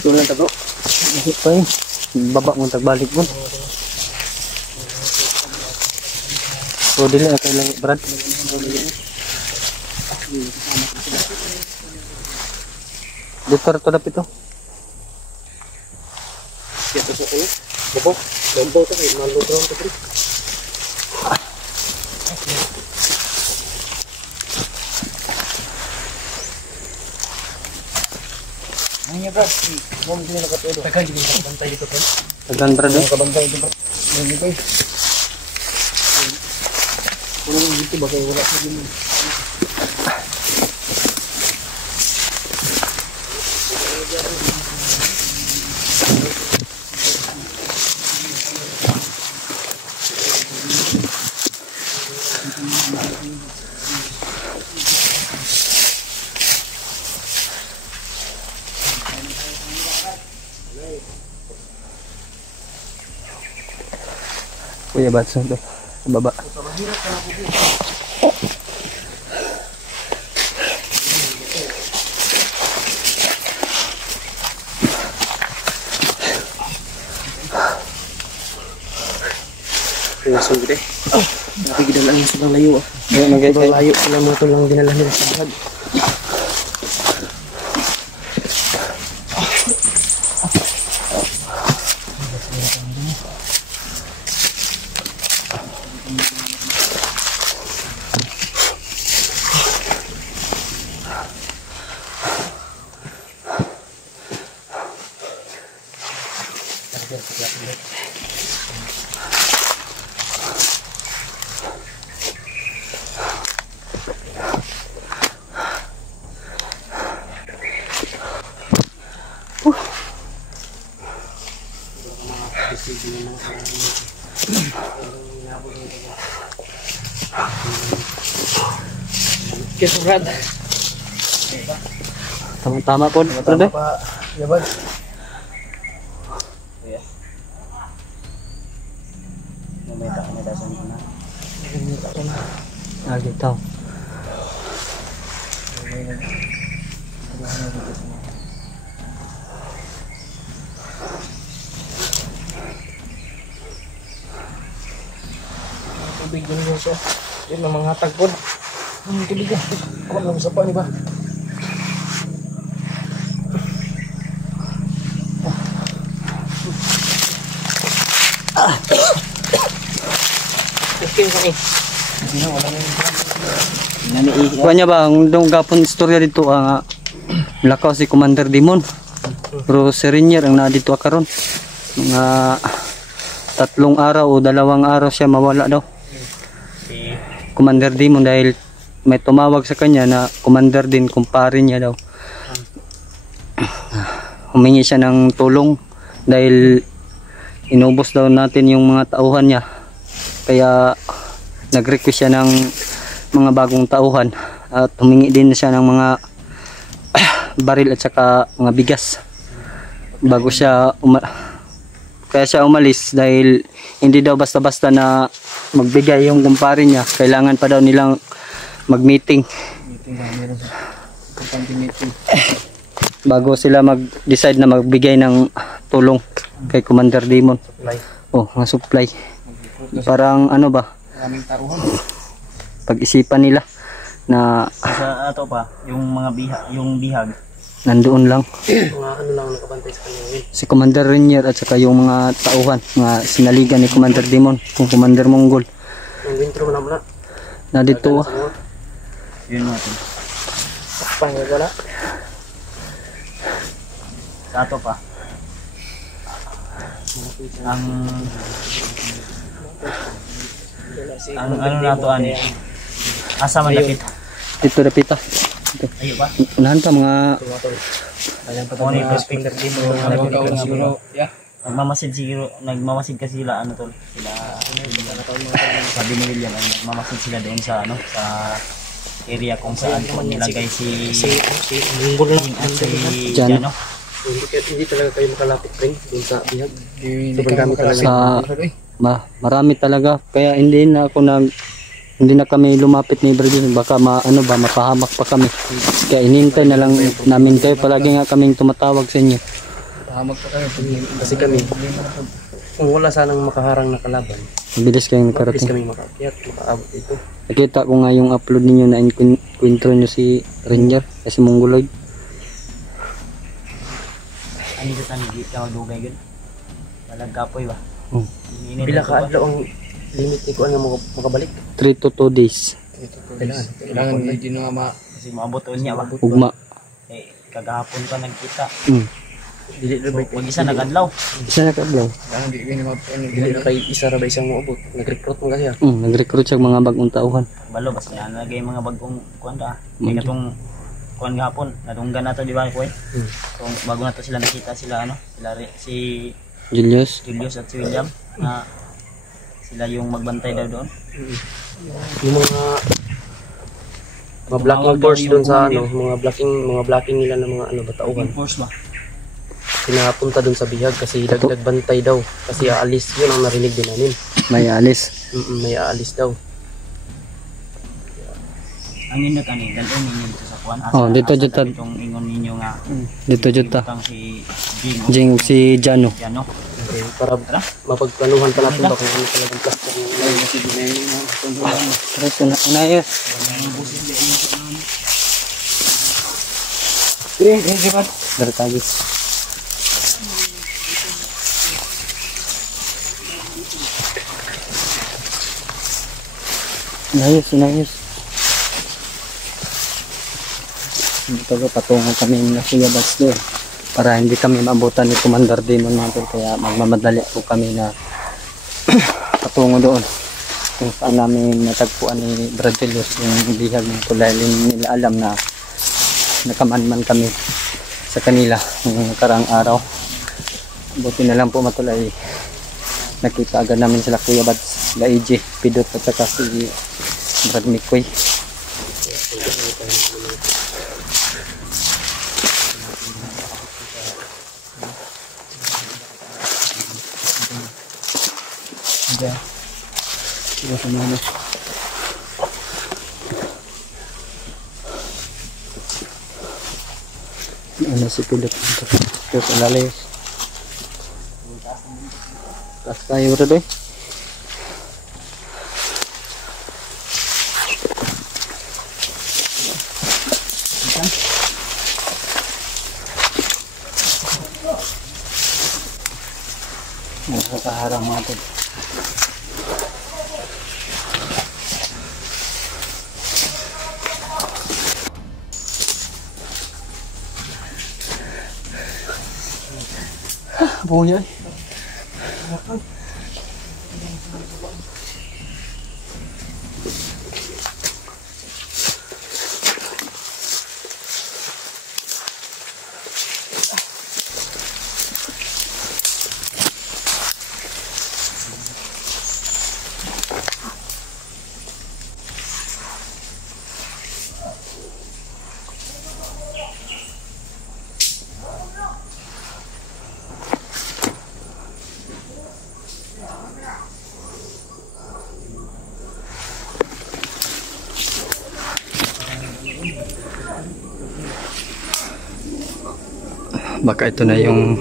Tulan ta bro. Mahit pa yun. Baba mo tagbalik mo. So dili na kayo lang Brad. Dito to dapit to. Dito sa ulo. Babo. Bambaw ta kay malo ground to bro. Ano bro? Mo din nakatulo. Tagan din sa bantay dito bro. Tagan Brad. Kabantay dito bro. Ano ba? Kuno dito ba kay wala sa dito. Kuya Batson to. Sa baba. Kaya sugde. Napigilan lang yung silang layo. Layo sila mo ito lang dinala nila sa bahag. Yes, Brad. Tama-tama po. Brad eh. Yabad. Mamaya ka na dasan ko na. Mamaya ka na. Dito. Tubig din yun siya. Yun ang mga tagpon. Ang tubig yan. Ako lang sa pa ni ba? Okay, okay. Kuha niya ba, ang dong gapon istorya dito ang lakaw si Commander Demon. Pero si Rainier ang nadito karon. Mga 3 araw o 2 araw siya mawala daw. Si Commander Demon dahil may tumawag sa kanya na commander din, kumpare niya daw. Humingi siya ng tulong dahil inubos daw natin yung mga tauhan niya. Kaya nag-request siya ng mga bagong tauhan at humingi din siya ng mga baril at saka mga bigas bago siya kaya siya umalis dahil hindi daw basta-basta na magbigay yung kumpare niya. Kailangan pa daw nilang mag-meeting bago sila mag-decide na magbigay ng tulong kay Commander Demon. Oh, mga supply. Parang ano ba? maraming taruhan. Pag-isipan nila na Sa ato pa, yung mga bihag. nandoon lang Mga ano lang nakabantay sa kanya ngayon. si Commander Rainier at saka yung mga tauhan, mga sinaligan ni Commander Demon, kung Commander Monggol Yung wintro mo na na dito. Yun natin. Pangit wala. Sa ato pa. Ang ano nato ani? Asa man dapit? Dito dapita. Ayo ba? Unahan pa mga Ayan pa to. Ni perspective din mo. Nagmamasid kasi sila ano tol. Sila sabi ni William nagmamasid sila doon sa ano sa area kung saan po nilagay si Munggol lang at si Jan. Jano. Hindi talaga kayo makalapit rin doon sa bihag. Sobrang dami talaga. marami talaga kaya hindi na kami lumapit ni Brother, baka mapahamak pa kami. Kaya inintay na lang namin kayo, palagi nga kaming tumatawag sa inyo. Pahamak pa kayo. Kasi kami, kung wala sanang makaharang na kalaban, Mabilis kayong mabilis nakarating. kami makakyat, makaabot dito. Nakita ko nga yung upload ninyo na kwento nyo si Ranger kasi Mongoloid. Ano ito tani, di ka dugay gud. Walang kapoy ba? Oh. Init Pila na ka adlaw ang limit ni kuan nga makabalik? 3 to 2 days. Kailangan hindi na nga kasi maabot niya ba? Ugma. Eh, kagahapon pa nagkita. dili na ba Wag isa nagadlaw. Isa na kadlaw. dili na kay isa ra ba isang moabot. Nag-recruit man kasi. Nag-recruit siya mga bagong tauhan. Balo basta na lagay mga bagong kuan ta. Kay katong kuan gahapon, nadunggan na to di ba ko eh. So bago na to sila nakita sila ano, si Julius. Julius at si William na sila yung magbantay daw doon. Yung mga blocking force doon sa ano, mga blocking nila ng mga ano batauhan. Force ba? Pinapunta doon sa bihag kasi dagdag bantay daw kasi aalis, yun ang narinig din namin. May alis. May aalis daw. Ang indot ani, dalon ninyo dito sa kuan. Dito jud ta. Itong ingon ninyo nga. Dito jud ta. Itong si Jing si Jano. Jano. Okay, para mapagplanuhan pa natin ba kung ano talagang plaster ng Tres na unaya. Sige, Bertagis. Inayos. Dito ko patungo kami na Kuya Bats doon para hindi kami maabutan ni Commander Demon natin kaya magmamadali po kami na patungo doon kung saan namin natagpuan ni Bradelius yung bihag ng kulalim nila alam na nakamanman kami sa kanila ng nakarang araw. Buti na lang po matulay nakita agad namin sila Kuya Bats, sila AJ, Pidot at saka si Brad Mikoy. Ano si Pidot dito? Pidot ang lalayos. Taas tayo bro doy. Nakakaharang mga ito. Buo yan. Baka ito na yung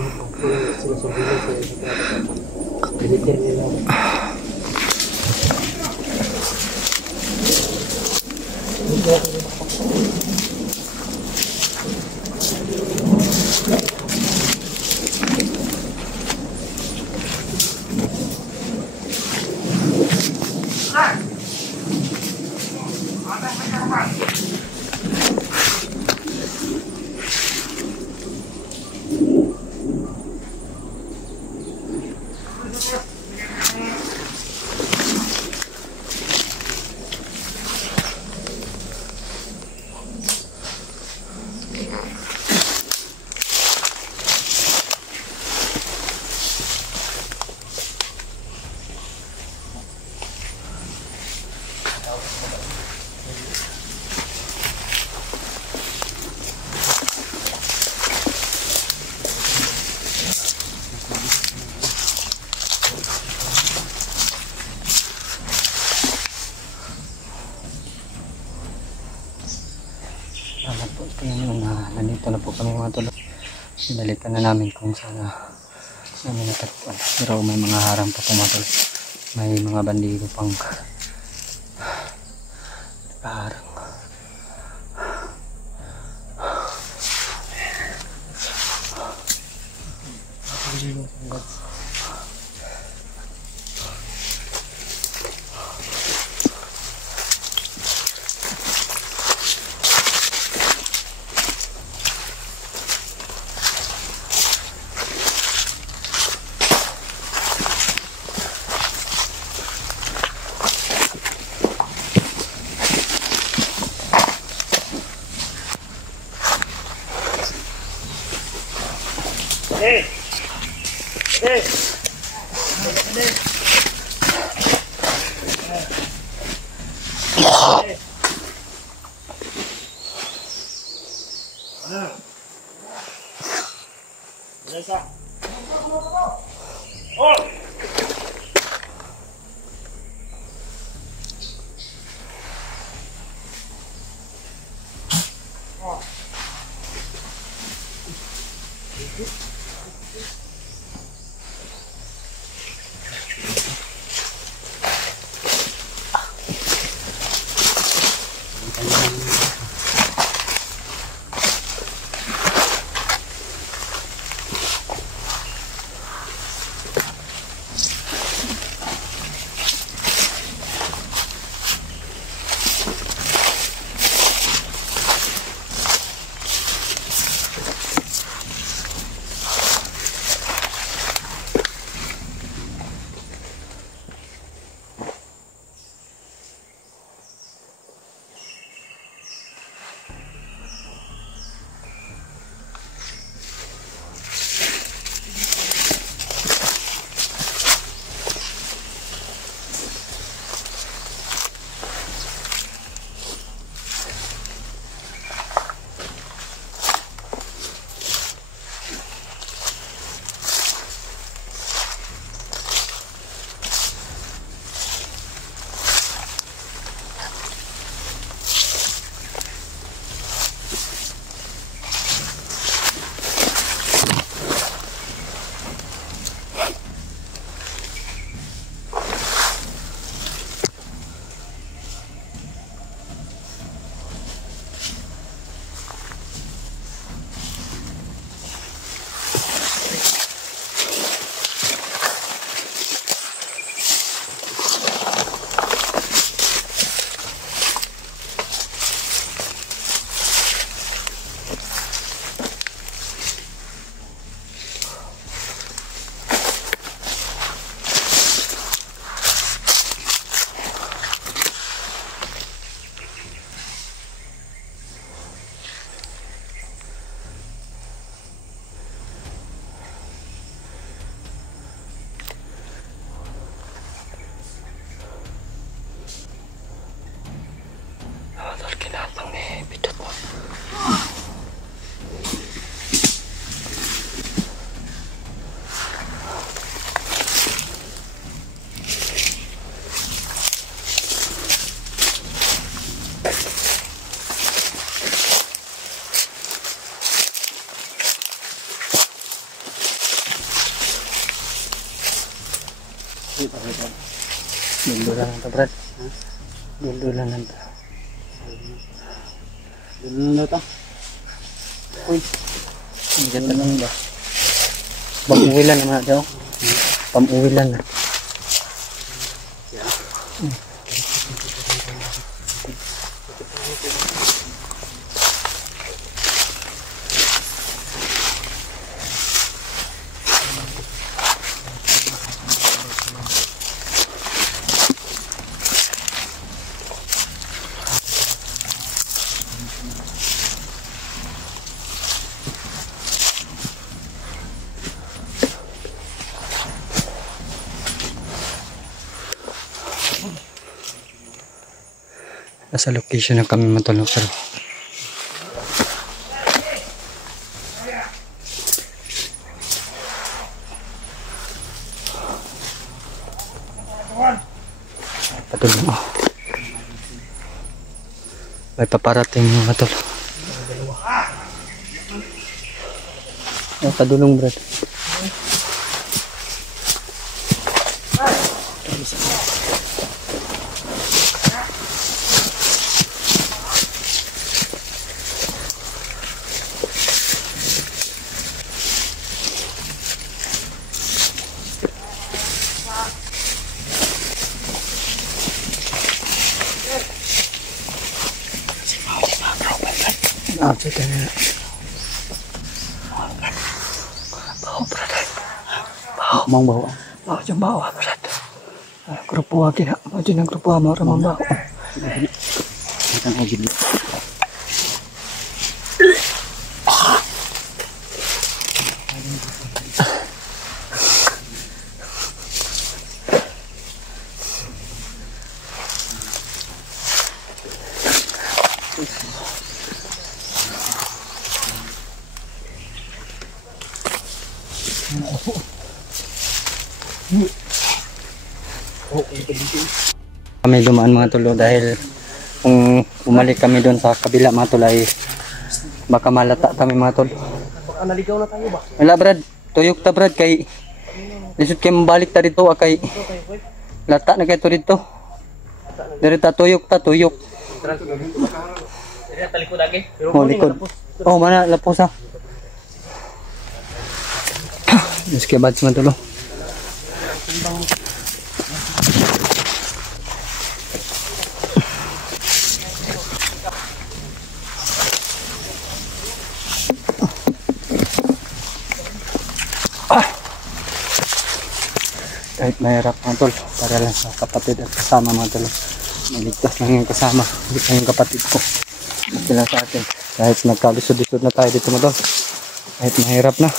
Sinalikan na namin kung sana namin natagpuan. Pero may mga harang pa pumatol. May mga bandido pang nakaharang. Duldulan lang ito, Brad. Duldulan lang ito. Duldulan lang ito. Uy. Ang ganda lang ba? Pamuwilan naman natin. Pamuwilan na. Nasa location na kami matulog sir. Patulog mo. May paparating mga tol. Padulong brad. Cek na. Bawa brad. Bawa mong bawa. Bawa jang bawa brad. Grupo lagi nak. Maju nang grupo mau ramang bawa. Kita ngajin. Kami dumaan mga tol dahil kung bumalik kami doon sa kabila mga tol ay baka malata kami mga tol. Baka naligaw na tayo ba? Wala brad, tuyok ta brad kay lisod kay mabalik ta dito kay lata na kay to dito. Diri ta tuyok ta tuyok. Dili talikod lagi. Oh likod. Oh mana lapos ha. Meski batch man tol. Kahit mahirap mga tol, para lang sa kapatid at kasama mga tol. Maligtas lang yung kasama, hindi lang yung kapatid ko. Hindi lang sa atin. Kahit nagkalisod-lisod na tayo dito mga tol. Kahit mahirap na.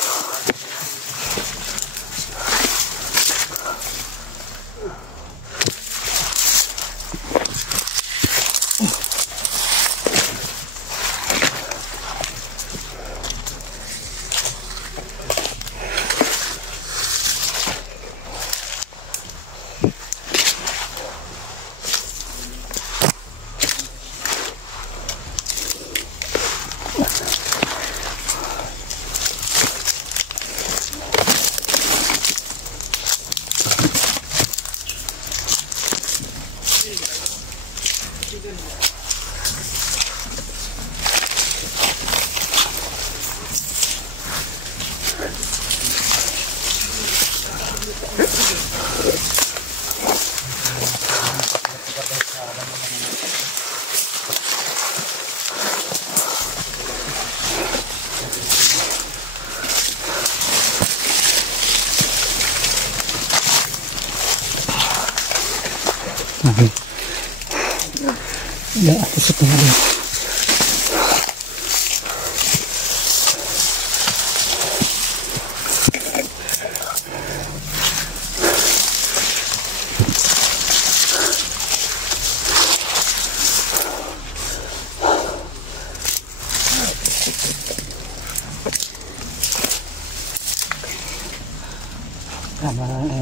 Ya, atas itu ada.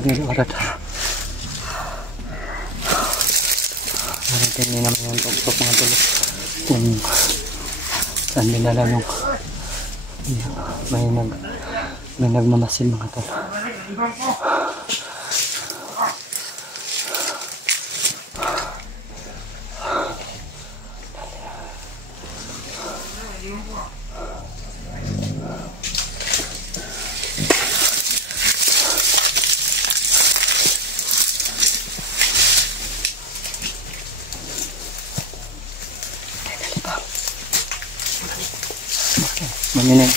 Ini urat. Ini naman yung tok-tok mga tulos kung saan dinala nung may nagmamasil mga tol. Manginay.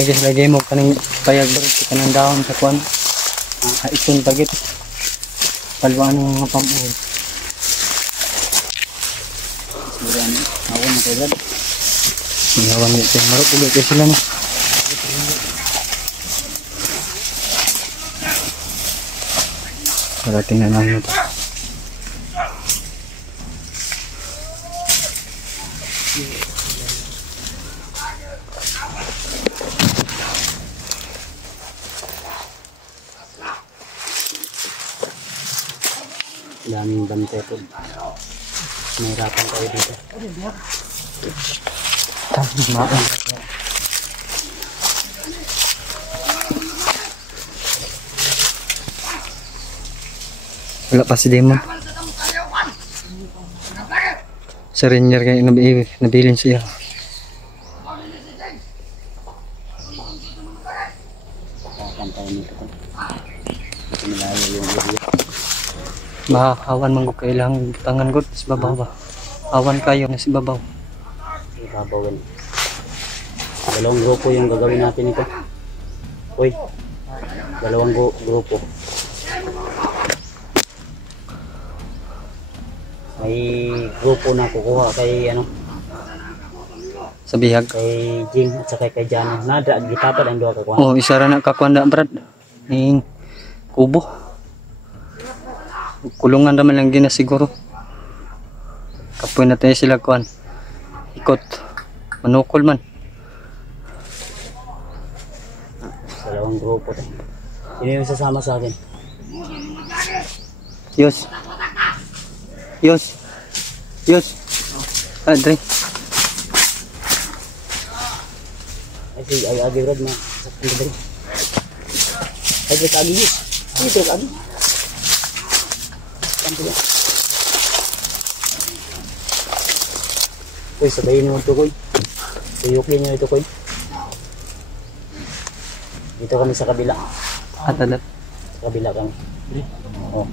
lagay mo kaning payag bro, kanang dahon sa kuan. Ikon tagit. Palwaan ng mga pamuhod. Siguro awan na kayo brad. Ngawan nito, marot ulit kayo sila no. Para tingnan namin ito. Daming bante po. Nahirapan tayo dito. Tama. Wala pa si Demon. Sa Rainier kayo nabilin siya. Nahirapan tayo nito po. Ito malayo yung area. Mahawan man ko kailangan tangan ko sa babaw ba. Awan kayo na si babaw. Ibabawin. Dalawang grupo yung gagawin natin ito. Uy. Dalawang grupo. May grupo na kukuha kay Sa bihag. kay Jing at saka kay Jano. Nada gitapad ang duha ka kuha. Oh, isa ra na kakwanda brad. Ning kubo. Kulungan naman lang gina siguro. Kapoy na tayo sila kuan. Ikot. Manukol man. Dalawang grupo to. Sino yung sasama sa akin? Yos. Yos. Yos. Dre. Ay si Agi Brad na. Sakto na dali. Ay si Agi yun. Dito Agi. Kanto yan. Uy, sabayin mo ito, Koy. Tuyukin nyo ito, Koy. Dito kami sa kabila. Atalat. Sa kabila kami. Oh.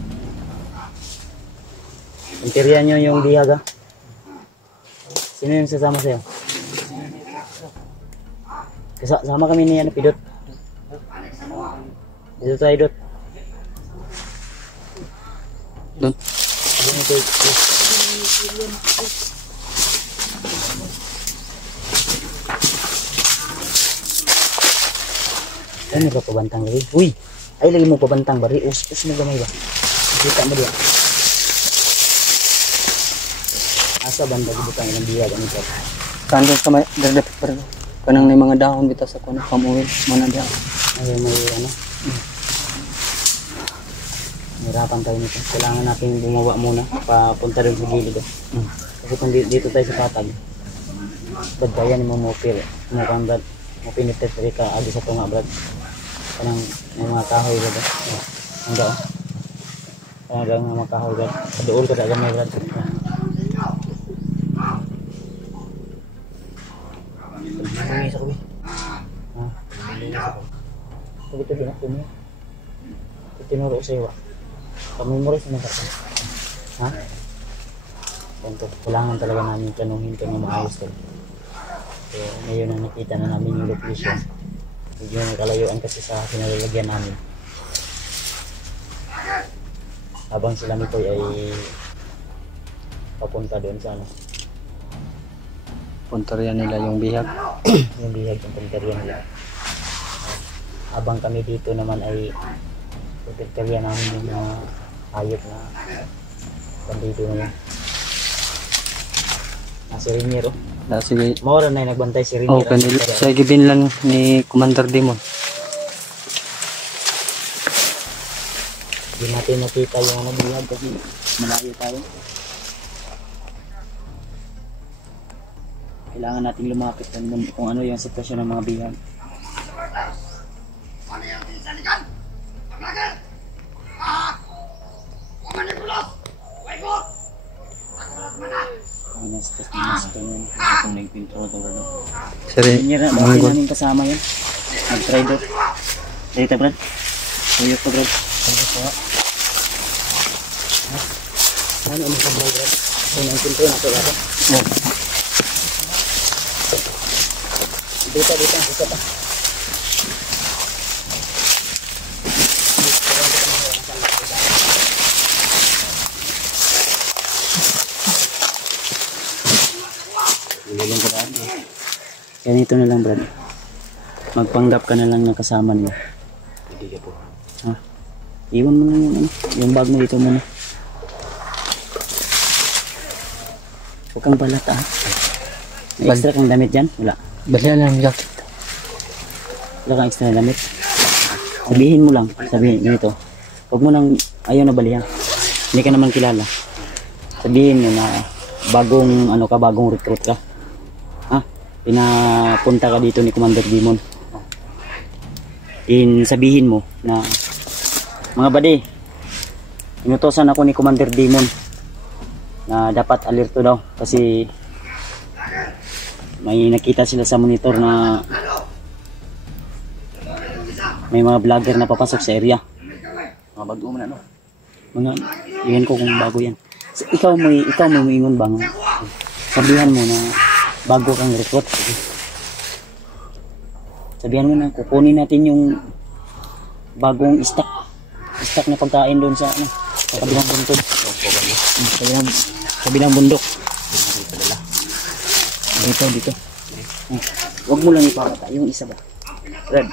Interior nyo yung bihag, ha? Sino yung sasama sa'yo? Sama kami ni Pidot. Dito tayo, Dot. Doon. Dito tayo. Ano ka pabantang lagi? Uy! Ay, lagi mo pabantang bari. Us mo gamay ba? Kita mo diya. Asa banda gibutang ilang biyag ang ito. Kando sa may derde pero kanang may mga dahon bitaw sa kuno pamuwil mana dia. Ay, may Hirapan tayo nito. Kailangan natin bumaba muna. Papunta rin sa gilid. Kasi kung dito tayo sa patag. Badbayan mo mo pil. Mukhang brad. Mapinitet rin ka. Adi sa tunga brad. Kanang may mga kahoy brad. Ang daw. Kanang mga kahoy brad. Kaduol ka dagan may brad. Bumingis ako eh. Ito din ako niya. Tinuro ko sa iyo. Pag-memorize na ka. Ha? Ganito. Kailangan talaga namin kanuhin ito na maayos ito. So, ngayon na nakita na namin yung location. Medyo nakalayuan kasi sa pinalalagyan namin. Habang sila nito ay papunta doon sa Punterian nila yung bihag. yung bihag ng punteriya nila. Habang kami dito naman ay punteriya namin yung mga hayop na bandito na yan. Si Rinier Na sige. Mora na yung nagbantay si Oh, Rinier. kanila sa gibinlan ni Commander Demon. Hindi natin nakita yung bihag kasi malayo tayo. Kailangan natin lumapit kung ano yung sitwasyon ng mga bihag. Sari. Bakit namin kasama yun? Nag-try doon. Dito Brad. Tuyok ko Brad. Ano ang mga Brad? Kung nang-pinto na ito lahat. Dito pa. Nililong ko daan eh. Ganito na lang, Brad. Magpanggap ka na lang ng kasama niya. Hindi ka po. Ha? Iwan mo lang yung, yung bag mo dito muna. Huwag kang balata, ha? May extra kang damit dyan? Wala. Balian lang jacket. Wala kang extra damit? Sabihin mo lang. Sabihin, ganito. Huwag mo nang ayaw na balihan. Hindi ka naman kilala. Sabihin mo na bagong, ano ka, bagong recruit ka. Ha? Pinapunta ka dito ni Commander Demon. Sabihin mo na, mga buddy, inutosan ako ni Commander Demon na dapat alerto daw kasi may nakita sila sa monitor na may mga vlogger na papasok sa area. Mga bago man ano. Mga, yan ko kung bago yan. Ikaw mo ingon bang sabihan mo na bago kang recruit. Sabihan mo na kukunin natin yung bagong stock na pagkain doon sa ano, sa kabilang bundok. Kabilang bundok. Dito. Huwag mo lang ipakita yung isa ba. Brad,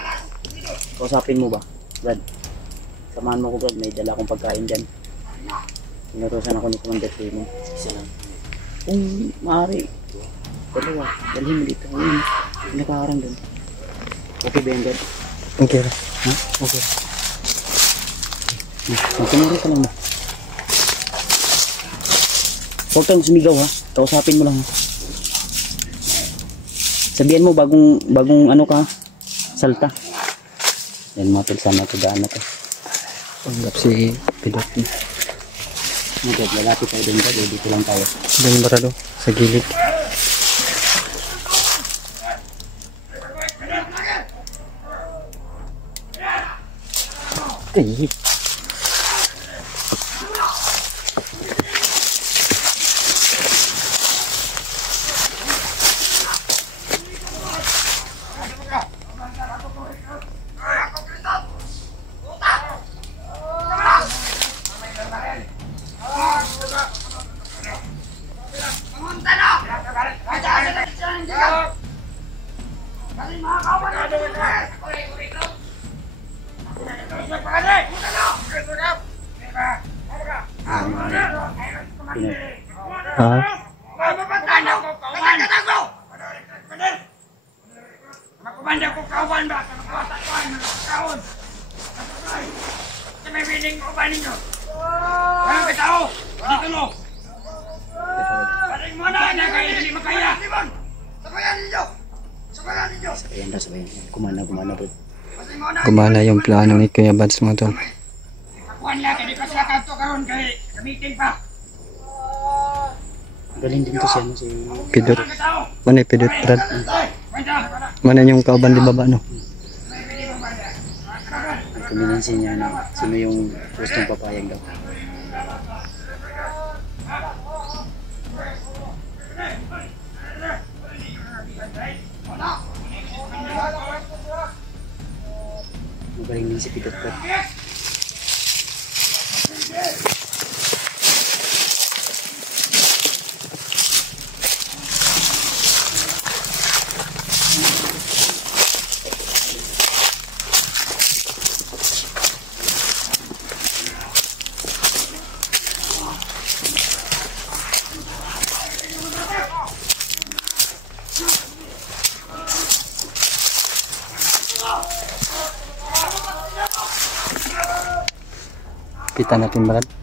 kausapin mo ba? Brad, samahan mo ko, Brad, may dala akong pagkain dyan. Inutosan ako ni Commander Demon. Isa lang. Kung maaari, dalawa, dalhin mo dito. Ayun, nakaharang doon. Okay ba yan, Brad? Okay. Ha? Okay. Magkamari ka lang mo. Huwag kang sumigaw, ha? Kausapin mo lang, ha? Sabihan mo bagong ano ka, salta. Yan mga tol, sana ito daan na to. Panggap si Pidot. Magod, lalapit tayo doon, Brad. Dito lang tayo. Doon barado sa gilid. Ay, Ha? Magkumanda ko kauban ba? Magkuwata ko ang mga kaon. Sa may biling ko ba ninyo? Walang katao! Dito no! Paring mo na! Hindi makaya! Sabayan ninyo! Sabayan ninyo! sabayan. Kumana, Brad. Paring mo na! Gumana yung plano ni Kuya Bads mga tol. Kakuan lang! Hindi kasi akato karon kay gamitin pa! Galing din to siya, no? Si Pidot. Walang katao! Mana yung Pidot, Brad? Kwenta! Mana yung kauban di baba, no? ang kuminansin niya na sino yung gustong papayag daw. Magaling din si Pidot, Brad. Kita natin, Brad.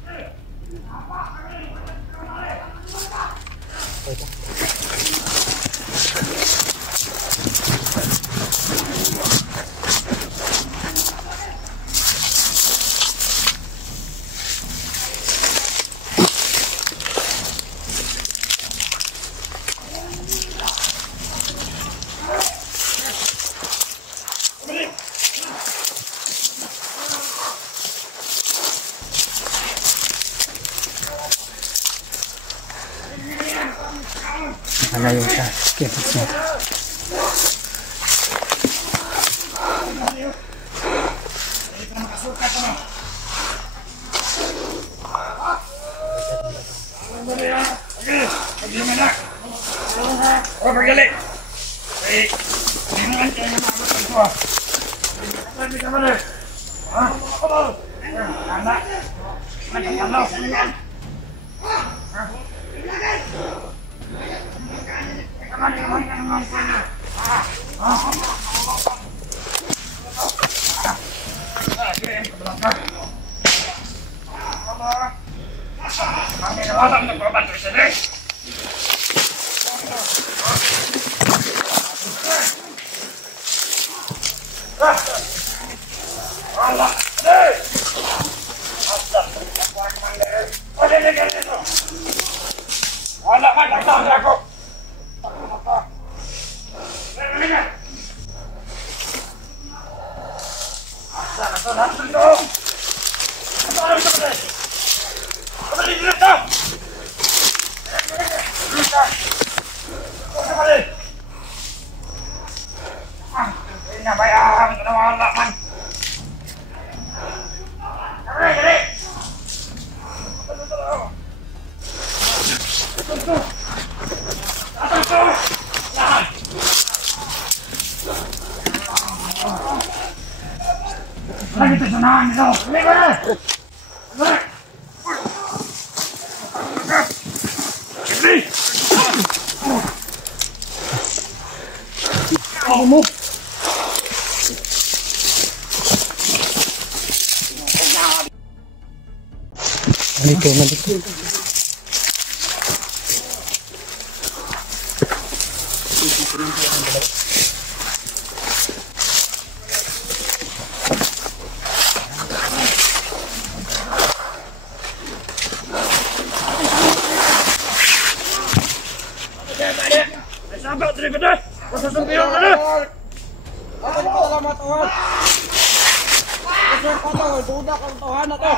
Malayo siya. Okay, let's go. Oh, pergali. Eh, ini kan kayak apa tuh? Tapi kamu deh. Ah, anak. Anak kamu. Lagi tersenang itu. Dito na dito. Sahabat daripada proses sempil mana? Ako po salamat Tuhan. Kasi patay, duda kang Tuhan na to.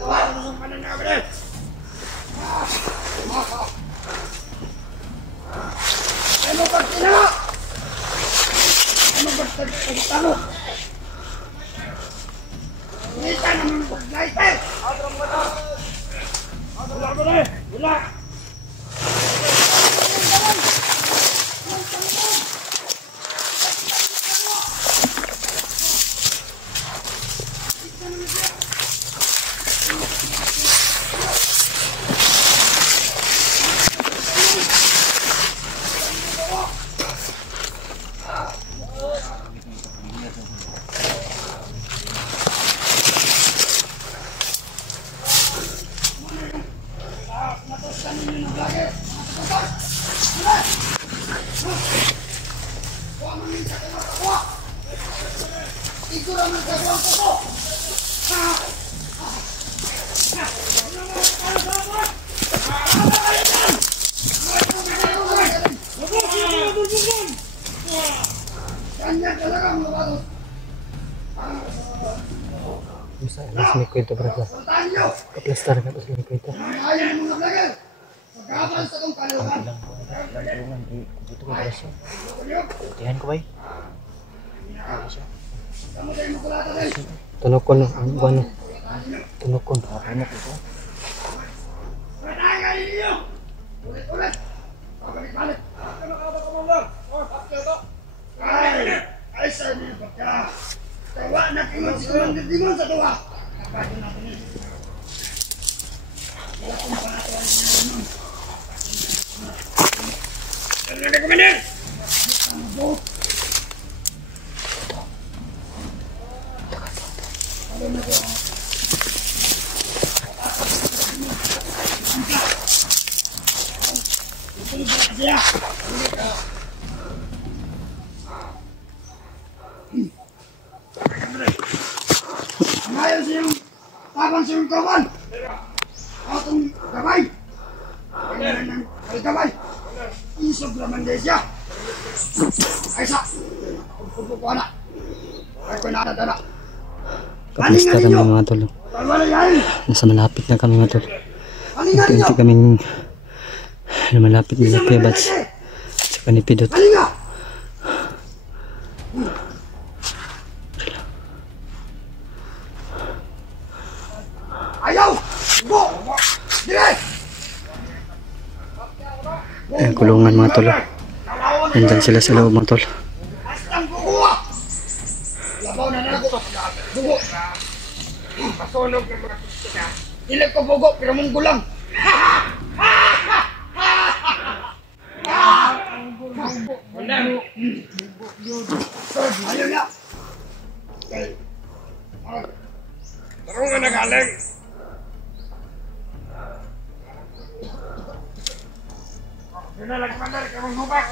Tuhan ang pananaw deh. Ano ba kina? Ano ba talo? Kita naman pag-lighter. Wala ba deh? Wala. Bisa alas may kwento berapa? Kaplastar ka tapos may kwento. Dito ko para siya. Tihan ko bay. Tunukon ang buwan. Tunukon. Ano ko? Ay, sabi ko ka. Tawa na kimon si Commander Dimon sa tawa. Commander! Ngayon siyang tabang siyang kawan. Atong gabay. Kailangan ng gabay. Isog naman din siya. Ay sa. Pagpupo ko na. Ay ko na dala. Kaplastar kami mga tol. Talwala yan. Nasa malapit na kami mga tol. Halingan niyo. Unti kaming malapit na Kuya Bats sa Kanipidot. Halinga. Ayaw! Go! Dire! kanilang kulungan mga tol. Nandyan sila sa loob mga tol. Bastang kukuha! Labaw na nago. Bugo. Pasunog ng mga kusina. Dili ko bugo, pero mong gulang. Ayaw na. Tarong nga nagaling. Pinalagpanar ka mong hubak.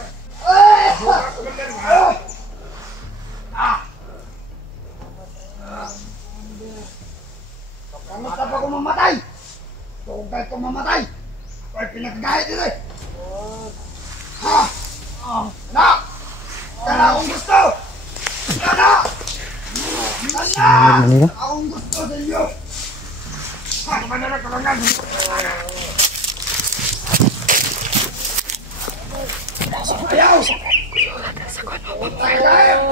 Kamusta pa ko mamatay? Tugay ko mamatay. Ako'y pinagdahit nila eh. Ha? Na! Kana akong gusto! Kana! Kana! Manila? Akong gusto sa inyo! Ha? Kumanda na kalangan! Ayaw! Ayaw!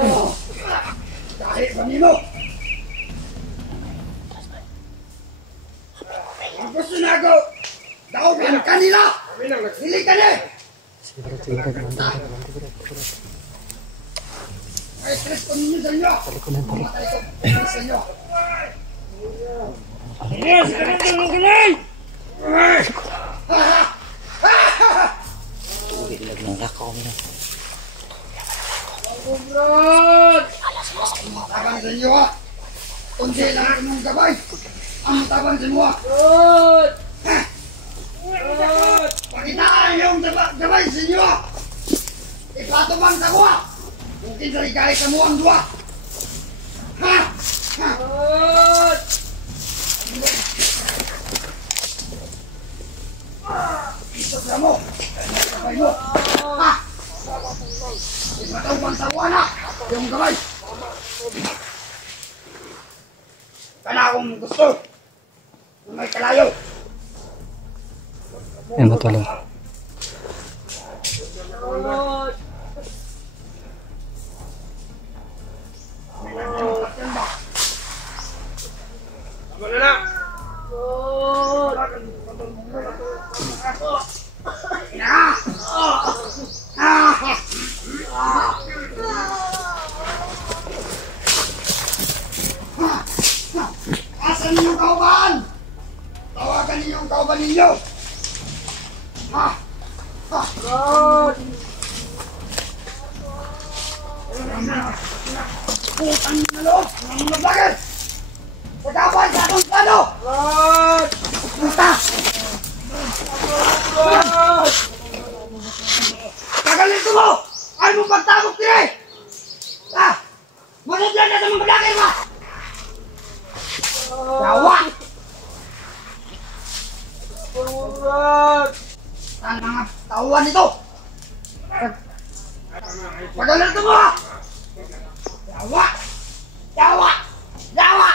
Dahil ba nino? Ang gusto na ako! Daogan kanila! Dili ka na! Ay, stress ko ninyo sa inyo! Mamatay ko sa inyo! Yes! Ganito mo ka na! Tabang sa inyo ha! Kundi lang ang gabay! Ang tabang sa inyo ha! Pakitaan yung gabay sa inyo ha! Ipatubang sa kuha! Kung kinsa ikay ka mo ang dua! Ha! Ha! Ito sa mo! Gabay mo! Ha! Ipatubang sa kuha na! Yung gabay! Kana akong gusto! Kung may kalayo! Ayan mga tol. Asan ninyong kauban? Tawagan ninyong kauban ninyo! Ha! Ha! Putang na loob! Ang mga bagay! Pagkapan sa atong plano! Puta! Kagalito mo! Ay mo pagtabok dire! Ha! Maniblan na sa mga bagay mo! Yawa! Ang mga tauhan ito! Pagalito mo! Yawa! Yawa! Yawa!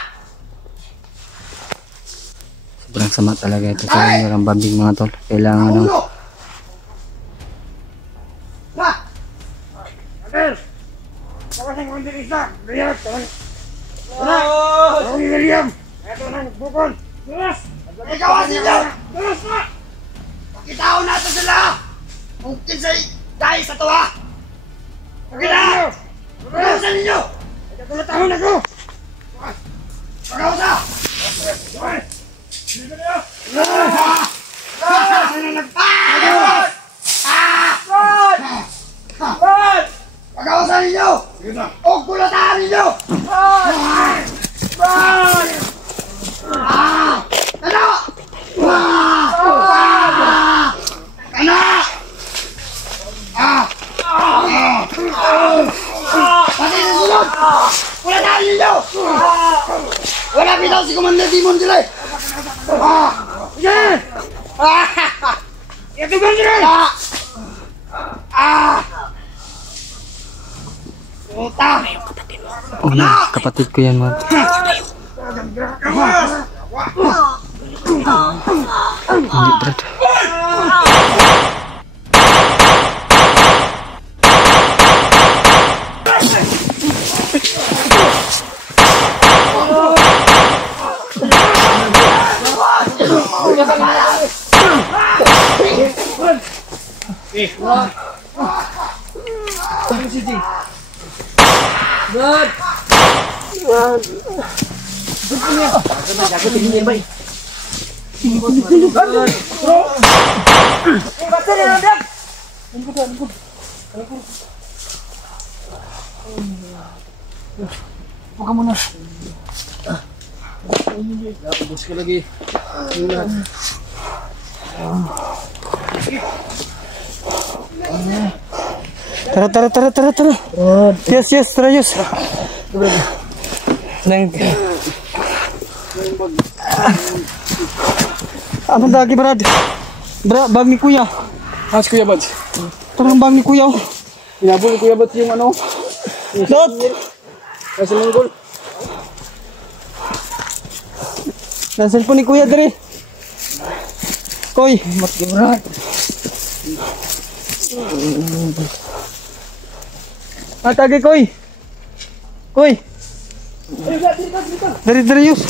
Sobrang sama talaga ito sa mga bambing mga tol. Kailangan ng Uno! Ha! Adel! Pakasang konti isa! Gayat! Wala! Ang William! Ito na nagbukon! Dulas! Ikaw ang sila! Dulas na! Pakitaon natin sila! Kung kinsay dahil sa tuwa! Pakita! Pagkausan ninyo! Pagkatulataon ako! Pagkausa! Pagkausan ninyo! O kulatahan ninyo! Ano? Ano? Pati na sulod! Kulatahan ninyo! Wala bitaw si Commander Demon sila eh! Sige! Ito ba sila? Puta! oh, na, kapatid ko yan mga tol. Hindi brad. Tara. Yes, tara, yes. Ano lagi, Brad? Bag ni Kuya. Mas Kuya Bads. Parang bag ni Kuya. Inabol ni Kuya Bads yung ano. Dot! Kasi manggol. Nasa cellphone ni Kuya, dali. Koy. Brad. Atake, Koy. Koy. Dari, yus.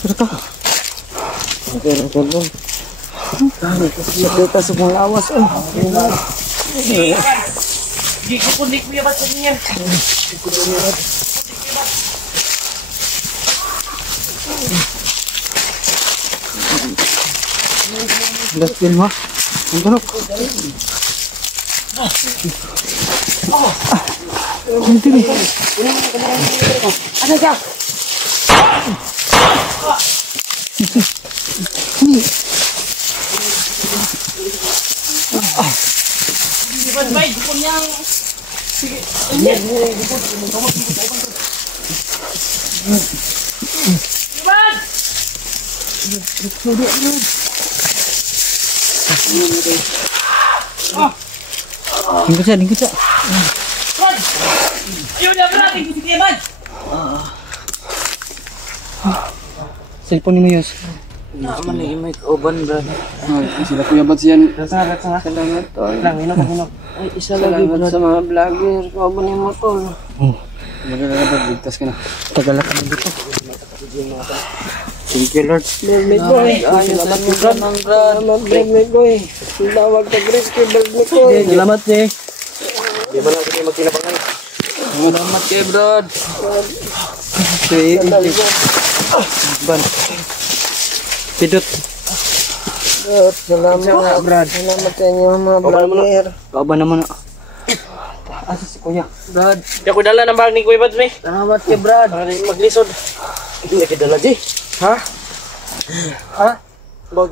Tara ka. Kita sa mga lawas. Dustin mo. Ang tulog. Ano siya? Lingkod siya. Ayun na Brad, hindi si Kuya Bads. Cellphone ni mo, Yus. Naman na yung may kauban, Brad. Sila Kuya Bads yan. Salamat, tol. Ay, isa lagi, Salamat Brad. Sa mga vlogger, kauban yung mga tol. Maganda Brad, ligtas ka na. Tagala ka na dito. Thank you, Lord. Brad, boy. Salamat, Brad. Salamat, Brad, boy. Tawag ka, Brad, kay Brad, boy. Salamat, eh. Di ba lang kayo magkinabangan? Salamat kay Brad. Ban. Pidot. Salamat, Brad. Salamat sa inyo, mga vlogger. Kaaba naman. Asa si Kuya? Brad. Di ako dala ng bag ni Kuya Bads, may. Salamat kay Brad. Para maglisod. Hindi ka dala, Jay. Ha? Ha? Bag.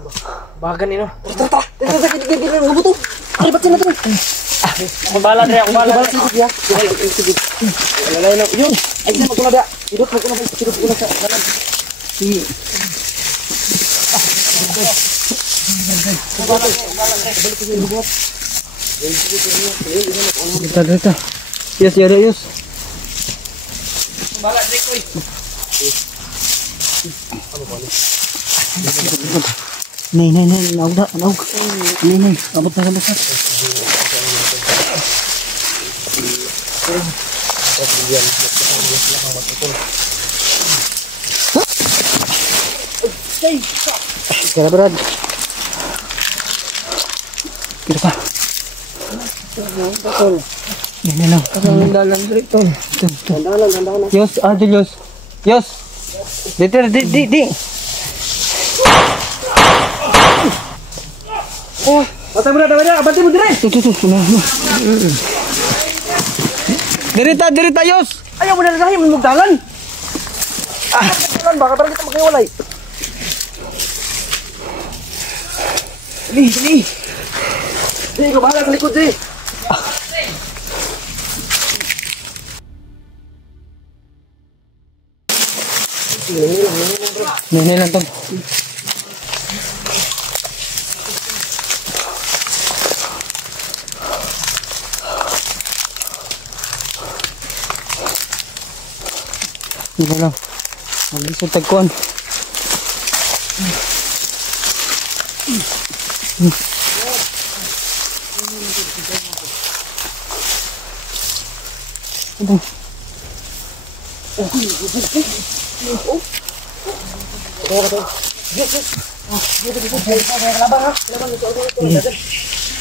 Bagan nino. Tara. Gila, mabuto. Ano ba't sila ito? Kumbala, Dre. Kumbala. Sige. Alalay na. Yun. Ay, sila magkuna ba? Idot, magkuna sa dalan. Sige. Dito. Yes, yada, Yus. Kumbala, Dre, Koy. Nay, naog. Nay, abot na sa basas. Kira, Brad. Kira pa. Nay lang. Ang dalan, Dre, tol. Gandahan. Yus, Yus. Yus. Di. Oh, patay mo na, abante mo dire. Tuh. Derita, Yus. Ayaw mo na lang, may magdalan. Baka parang kita magkaiwalay. Dali. Dali, ko bahala sa likod, Dre. Nay lang tol. Hindi lang. Maglisod tagkuhan.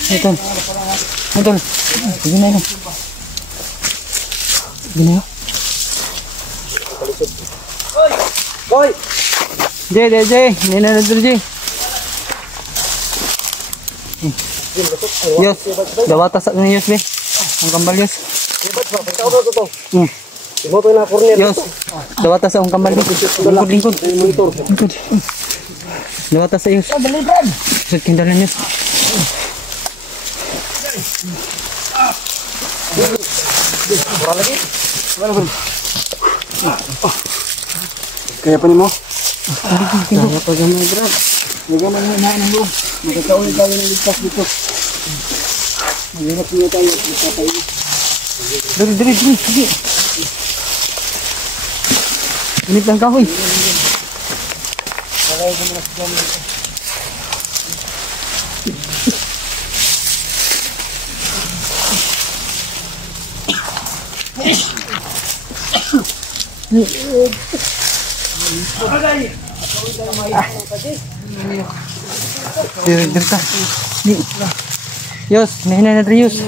Ito. Ito. Sige na yun. Sige na yun. Boy! Jay. Nina na dito, Jay. Yos. Dawata sa kanya, Yos, be. Ang kambal, Yos. Imoto na corner. Yos. Dawata sa ang kambal, be. Lingkod. Dawata sa Yos. Sud kindalan, Yos. Kaya pa ni mo? Kaya pa gamay, Brad. Nagamay na inain ng buong. Magkakauli tayo ng ligtas dito. Maghirap niya tayo. Dali. Sige. Init lang kahoy. Diri ka. Yos, nahina na diri, Yos.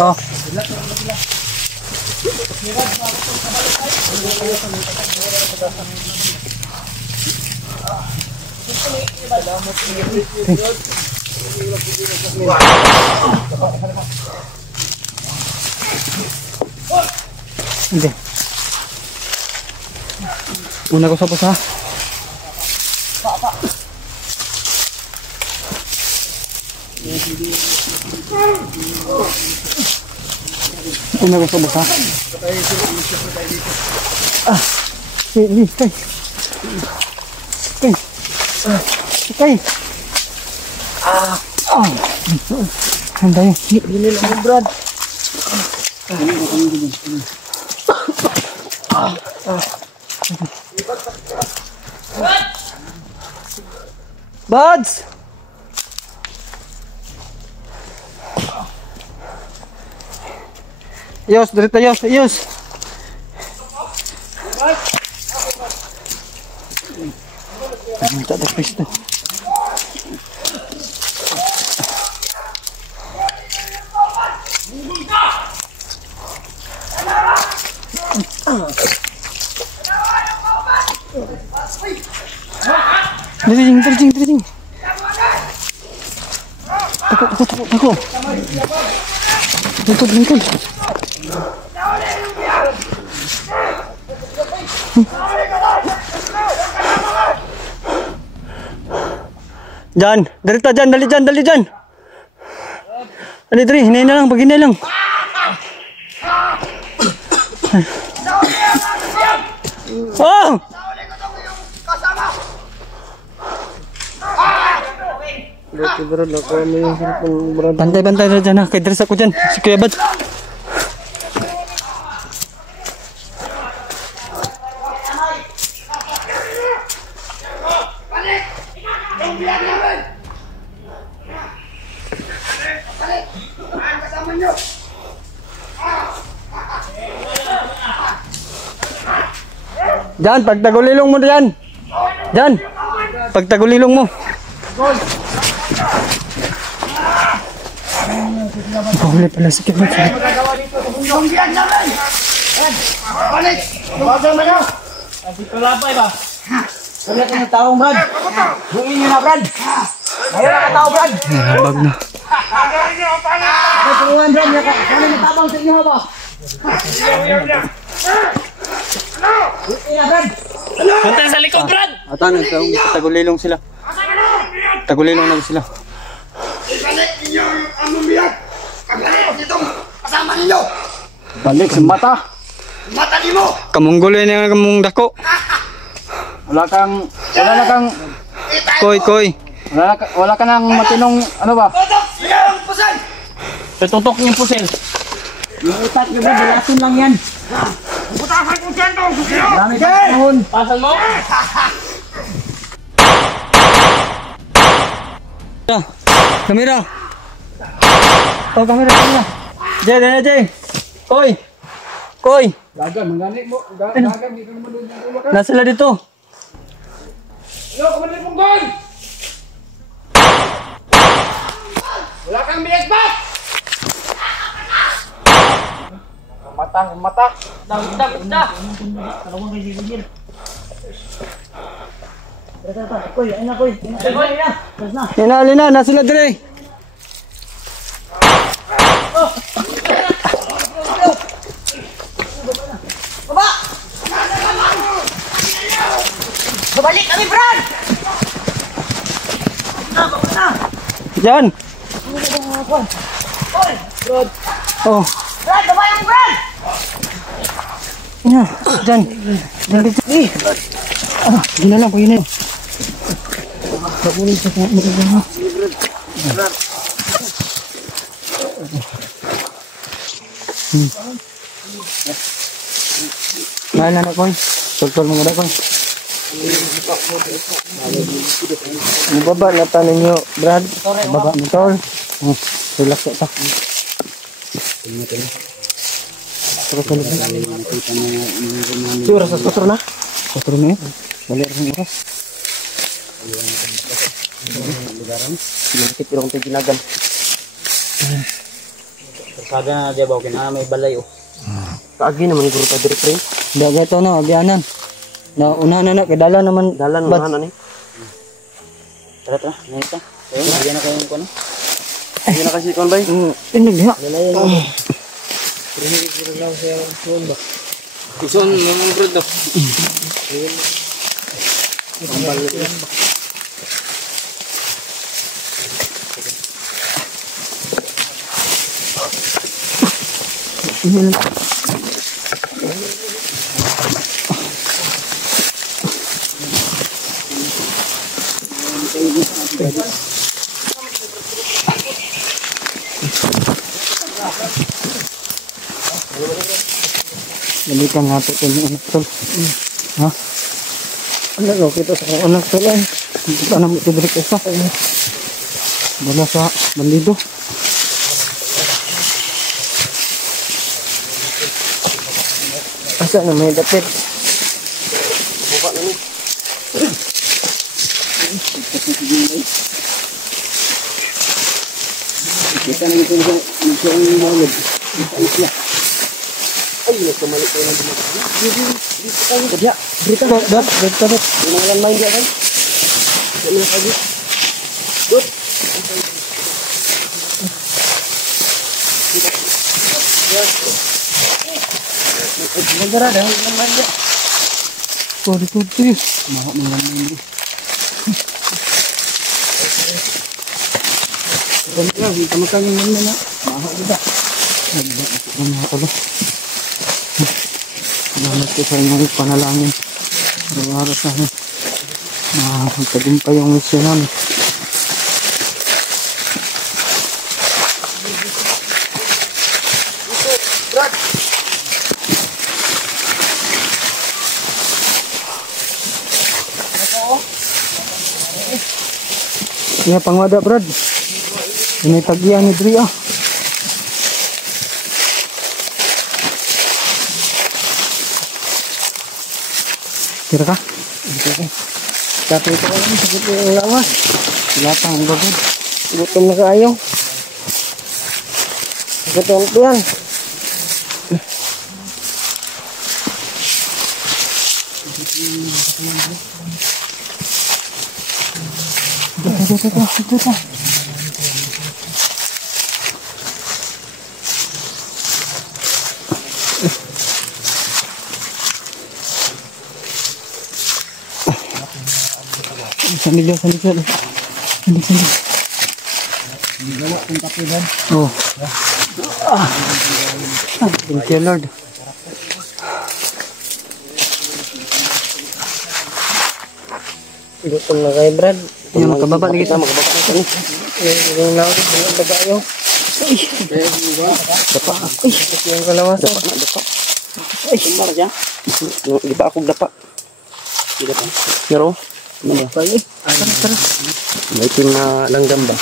Oh. Hindi. Una ko sa pusa. Una ko sa pusa. Kay. Handa yun. Dili lang mo, Brad. Buds! Yos, dirita Yos. Minta dah pista. Terjing. Takut. Lingkod. Jan, dali Jan. Dali, hinay na lang, pag-hinay lang. Oh! Bantay na dyan ha, kay dress ako dyan, si Kuya Bad. Jan, pagtagulilong mo diyan. Jan, pagtagulilong mo. Huli pala si Kevin. Sunggian namin! Balik! Bagal na ka! Dito lapay ba? Wala ka ng taong, Brad. Bungin nyo na, Brad. Mayroon na ka tao, Brad. Bag na. Ako tulungan, Brad. Kami natabang sa inyo ba? Punta sa likod, Brad. Atan, tagulilong sila. Tagulilong na sila. Ibalik ninyo ang among biyak! Pagbalik nitong kasama ninyo! Balik sa mata. Mata ni mo! Kamungguloy na kamung dako. Wala na kang Koy. wala ka nang matinong ano ba? Tutok! Sige ang pusan! Tutok yung pusil. Yung itak nyo, Brad. Dalasin lang yan. Butasan ko dyan to! Marami ka panahon. Pasan mo? Kamera. Oh, kamera. Jay. Koy. Dagan, mangani mo. Dagan, dito naman doon yung ulo ka. Nasa sila dito. Yo, Commander Punggol! Wala kang binagbat! Mata. Da. Talawang kay Gigil. Tara. Koy, ayun na koy. Tapos na. Lina, nasa sila dire. Babalik kami, Brad! Diyan. Oh. Brad, babay ang Brad! Ina, diyan. Diyan dito. Gina lang, pagina. Pagulin sa mga mga. Mahala na, Koy. Tol mo na, Koy. Ang baba na tanong nyo, Brad. Baba mo, Tol. Relax ka. Oras sa 4 na? 4 na yun? Bali rin oras. Langkit yung tiginagan. Saga na diya ba, may balay oh. Kaagi naman guru pa direct rin. Daga ito na, abianan. Na unahan na, kadala naman. Dalan unahan na ni. Tara, nahita. Ayun, bigyan na kayong kuno. Hindi na kasi kon bay. Tinig ha. Ison, mga Brad daw. Balikan natin ito yung anak tol. Ha? Ano kita sa anak tol eh. Hindi ka naman tibrik isa. Wala sa bandido. Asa na may dapit? Buka na ni. Kita na ito yung mawag. Ay, nagkamalik ko na din. Dito tayo. Kadya. Dito tayo. Dito tayo. Yung mga landmine dyan kan? Dito na kagit. Dut. Nagara dah. Landmine dyan. Dito. Mahal mga landmine dyan. Ito kita makan yang mana? Mahal juga. Mahal apa? Salamat ko sa inyong panalangin. Araw-araw sa amin. Magtagumpay yung misyon namin. Iya, pangwada, Brad. Ini tagihan ni Dri, ah. Kira ka? Tapi ito kayo, sakit yung lawas. Latang ang bagod. Gutom na kayo. Sakit yung tiyan. Dito. Sambil. Gawa kong kapilan. Oh. Thank you, Lord. Gutom na kayo, Brad. Yan, makababa na kita. Yung laot, yung tagayo. Dapa. Yung kalawasan. Dapa. Ay, sumar dyan. Di ba akong dapa? Di dapa. Pero, Tara. May itim na langgam ba?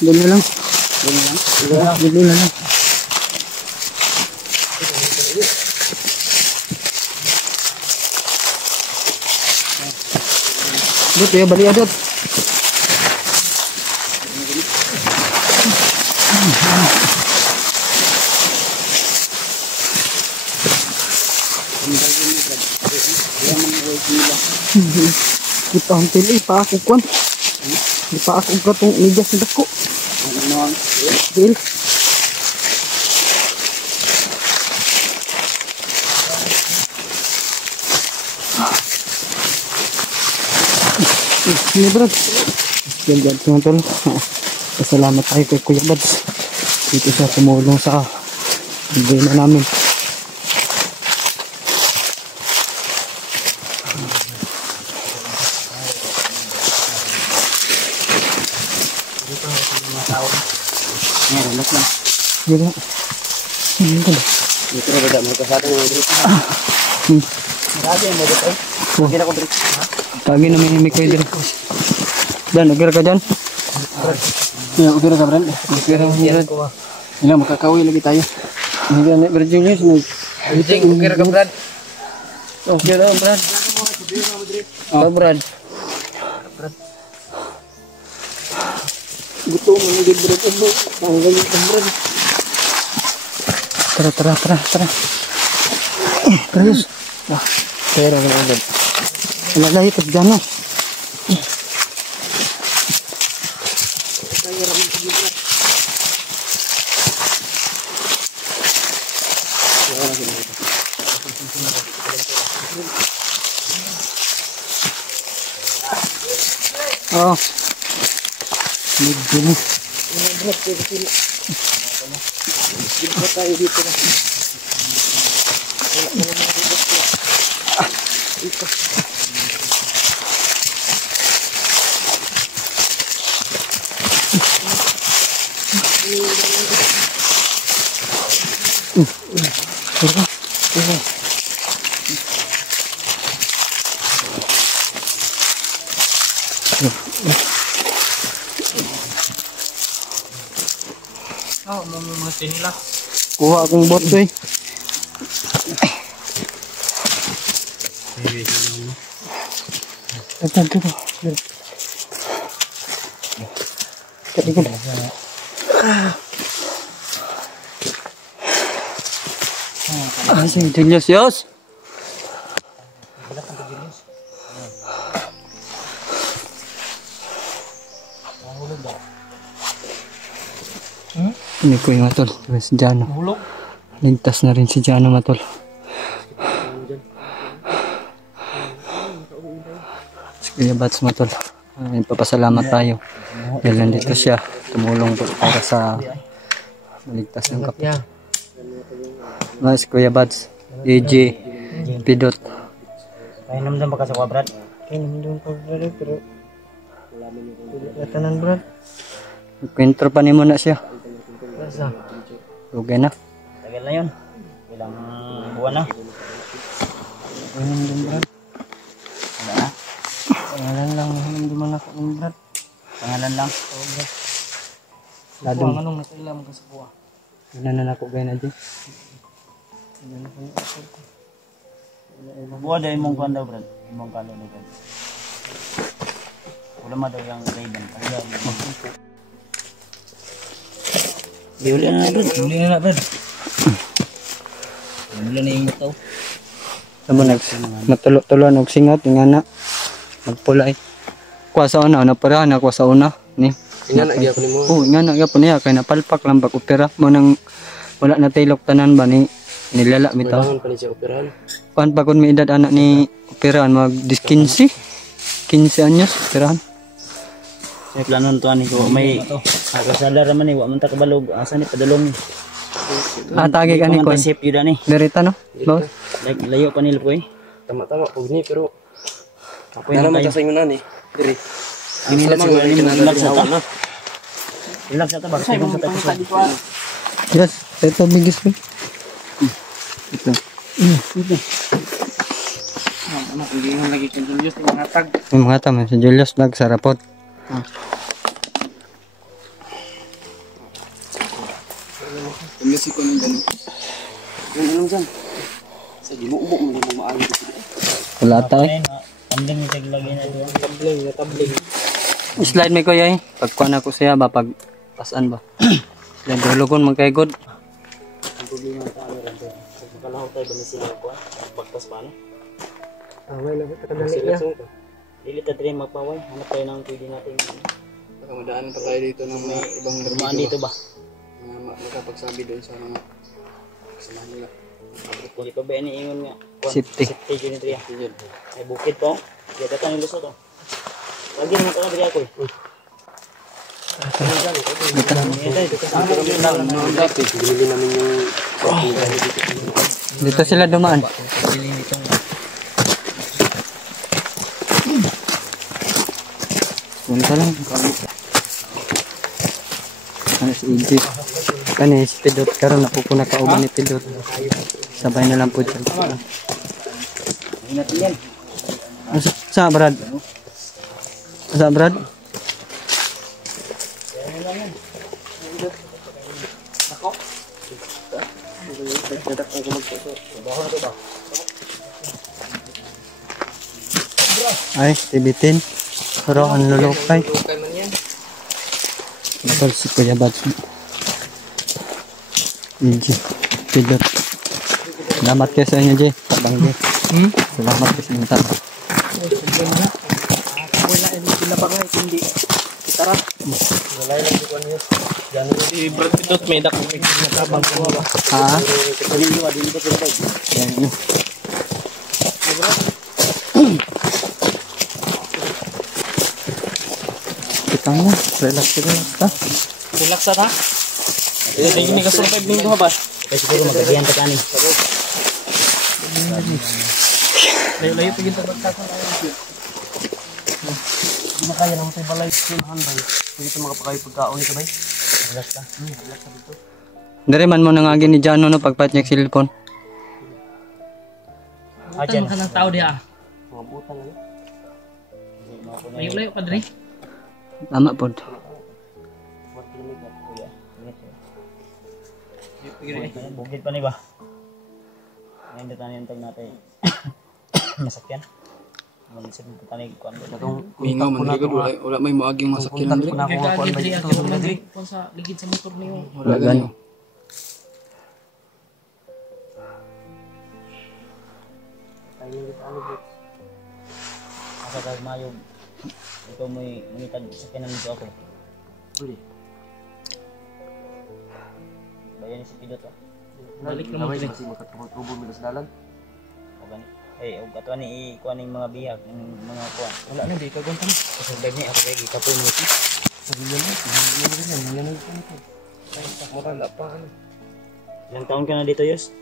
Doon na lang. Dito ya bali adot. Kita ang tili pa ako kwan. Di pa ako katong migas na dako. Dil. Ini Brad. Yan mga tol. Pasalamat tayo kay Kuya Bads. Dito siya tumulong sa bigay na namin. Yan, relax lang. Yan lang. Yan lang. Dito na ba may kasada mo dito? Marami mo dito. Hindi na ko dito. Kagi na may himik kayo dito. Dan, okay ka dyan? Yeah, okay ka Brad. Okay ka Brad. Yan, makakawi lagi tayo. Hindi na, Brad Julius. Okay ka Brad. Okay na, Brad. Oh, Brad. Gusto mo naging Brad. Ang galing ka, Brad. Tara. Terus. Wah, kaya rin ang Brad. Alalahi ka dyan, no? Oh. Medyo na. Tayo dito na. Oh, mamamasin nila. Kuha akong bot ko eh. Ito. Si Julius Yos. Ini ko yung matol. Si Jano. Ligtas na rin si Jano matol. Si Kuya Bats matol. Papasalamat tayo. Dahil nandito siya. Tumulong po para sa maligtas ng kapit. Si Kuya Bats. AJ. Pidot. Kainom din ba ka sa kwa Brad? Kainom din pa Brad pero latanan Brad. Kwentro pa ni mo na siya. Okay na. Tagal na yun. Ilang buwan na. Kainom din Brad. Wala na. Pangalan lang. Kainom din man ako ng Brad. Pangalan lang. Ladong. Anong natailam ka sa buwa? Nanan ako gaya na dyan. Buwa daw imong kuwan daw Brad. Imong kalo na Brad. Wala ma daw yung raidan. Diuli na Brad. Diuli na Brad. Diuli na yung mataw. Tama natulo-tuloan og singot nga na. Magpulay. Kuha sa una, naparahan ako sa una. Ni. Nga na gyapon mo. Oo, nga na gyapon niya kay napalpak lang bag opera mo nang wala na taylok tanan ba ni nilala mi ta. Kailangan pa siya operahan. Kuan pa kun may edad anak ni operahan mag 15 anyos operahan. May plano nito ani ko may kasala ra man ni wa man ta kabalog asa ni padulong ni. Atagi ka ni Kuan kuan. safe yun ani. Derita no? Boss. Like layo pa nila po eh. Tama pug ni pero Apoy na tayo. sa ingon ni. Diri. Ini na siguro ni relax sa ta. na. Relax sa ta ba? Sa ta. Yes, ito bigis ko. Ito. Ano hindi nga lagi kan Julius ni mga tag. Yung mga tama si Julius Vlog sa rapot. Music ko nang ganun. dyan. Sa gimubo mo na mo maayo dito. Wala tayo. Tambling yung taglagay na ito. Tabling. Slide may kuya eh. Pagkuhan ako siya ba? Pag pasan ba? Slide dulugon magkaigod. Ang problema sa ano rin doon. Kung makalahaw tayo ba sila ko? Pagpas pa ano? Taway lang ito kadali niya. Dili tayo rin magpaway. Hanap tayo ng pwede natin. Baka madaanan pa tayo dito ng mga ibang Dumaan dito ba? makapagsabi doon sa mga kasamahan nila. Hindi pa ba iniingon nga? Safety. Safety unit rin. Ay bukid po. Kaya datan yung lusot. Lagi naman ito na bigay ako eh. Dati, binili namin yung Dito sila dumaan. Punta lang. Ano si Egypt? Kani si Pidot karon ako po nakauban ni Pidot. Sabay na lang po dyan. Sa Brad? Sa Brad? Ay, tibitin. Pero ang lulukay. Bakal si Kuya Bats. Iji, Pidot. Salamat kayo sa inyo, Jay. Bangge. Salamat kayo sa inyo. Wala hindi sila ba ngay kundi kitara. Wala lang di ko ano yun. Gano'n si Brad Pitot may dak nakabang ko ba. Ha? Paliliwa, dili ba sila tayo? Yan yun. Kita mo, relax ka. Relax ha. Hindi gini ka survive ning ba? Kaya siguro magkagihan ka kanin. Layo-layo pagin ta pagkakon ayo. Hindi makaya nang tay balay silhan bay. Hindi ta makapakayo pagkaon nito bay. Relax ta. Relax ta dito. Dari man mo nangagin ni Jano no pagpat niya cellphone. Ajan ka ng tao diha. mga butang ano. Layo-layo ka diri. Tama po. Bukid pa ni ba? Ngayon dito na yung tag natin. Masakyan. Manisip mo pa ni kuan. mingaw man ligod wala may moagi yung masakyan diri. Gagagi diri ako na diri kon sa ligid sa motor niyo. Wala gani. Asa ka mayog. Ito mo'y mangitag sakyan ng dito ako. Uli. Bayan si Pidot ah. Balik na mo diri. makatubo mo sa dalan. O gani. Og ato ni kuan ning mga bihag, ning mga kuan. Wala na di ka gontan. Kasi dagni ako kay gitapoy mo ito. Mura la pa ano. Ilang taon ka na dito, Yos?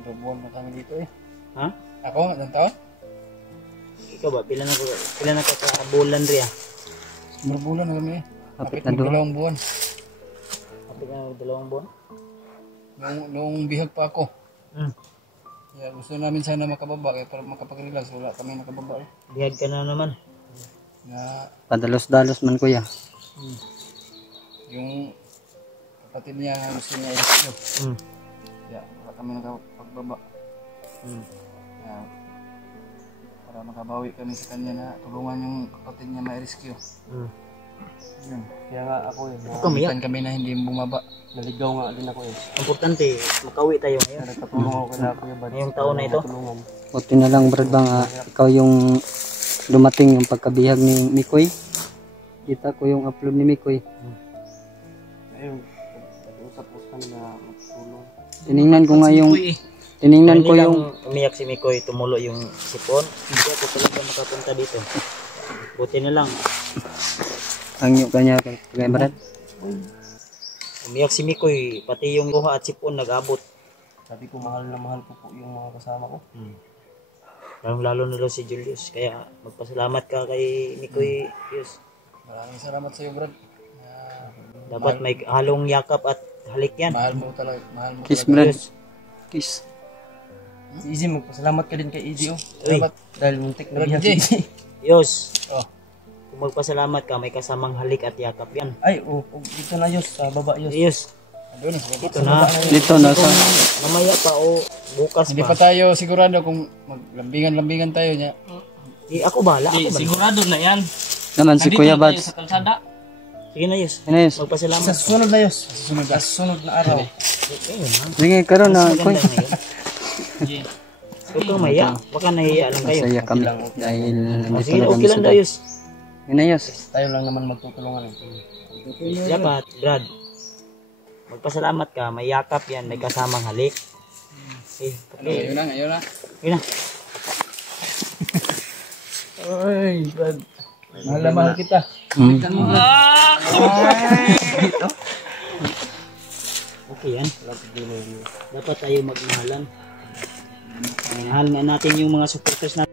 Subuan na kami dito eh. Ha? Ako, ilang taon? Ikaw ba? Pila na ka bulan riya? Bulan na kami eh. Kapit Kapit na ng doon. 2 buwan. Kapit na 2 buwan? Noong bihag pa ako. Hmm. Yeah, gusto namin sana makababa kaya para makapag-relax. Wala kami nakababa eh. Bihag ka na naman. Na Padalos-dalos man kuya. yung kapatid niya gusto niya i-rescue. Hmm. Yeah, wala kami nakapagbaba. Hmm. Yeah, para makabawi kami sa kanya na tulungan yung kapatid niya ma-rescue. Hmm. Yun. Kaya nga ako eh. Ikan kami na hindi bumaba. Naligaw nga din ako eh. Importante, makauwi tayo ngayon. Nagkatulong ako kay Kuya Bad. Ngayong taon na ito. Tulungan. Buti na lang Brad bang ikaw yung dumating yung pagkabihag ni Mikoy. Kita ko yung upload ni Mikoy. Ayun. Usap-usap kami na magtulong. Tiningnan ko nga yung tiningnan ko yung umiyak si Mikoy, tumulo yung sipon. Hindi ako talaga makapunta dito. Buti na lang. hangyo kanya kay Brad. Umiyak si Mikoy, pati yung luha at sipon nag-abot. Sabi ko mahal na mahal ko po yung mga kasama ko. Lalo na daw si Julius. Kaya magpasalamat ka kay Mikoy, Yus. Maraming salamat sa iyo, Brad. Dapat may halong yakap at halik yan. Mahal mo talaga. Mahal mo Kiss talaga. Brad. Kiss. Si Easy, magpasalamat ka din kay Easy oh. Uy. Salamat. Dahil muntik na Brad bihag J. si Easy. Yus, Oh. kung magpasalamat ka, may kasamang halik at yakap yan. Ay, oh, dito na Yus, sa baba Yus. Yus, Ito na. Dito na sa Mamaya pa o bukas Hindi pa. pa tayo sigurado kung maglambingan-lambingan tayo niya. Ako bahala. Ako bahala. Sigurado na yan. naman si Kuya Tayo Bads. sa kalsada. Sige na, Yus. Inayos. Magpasalamat. Sa susunod na yun. Sa susunod na araw. Sige, karon na. Maganda ngayon. Huwag kang maya. Baka nahiya lang kayo. Masaya kami dahil nandito Sige, na kami okay lang sa daw, Yus. Inayos. Tayo lang naman magtutulungan. Dapat, Brad. Magpasalamat ka. May yakap yan. May kasamang halik. Okay. Ayun na, ayun na. Okay na. Ay, Brad. Mahal na mahal kita. Mm. Okay yan. Dapat tayo magmahalan. Mahal nga natin yung mga supporters natin.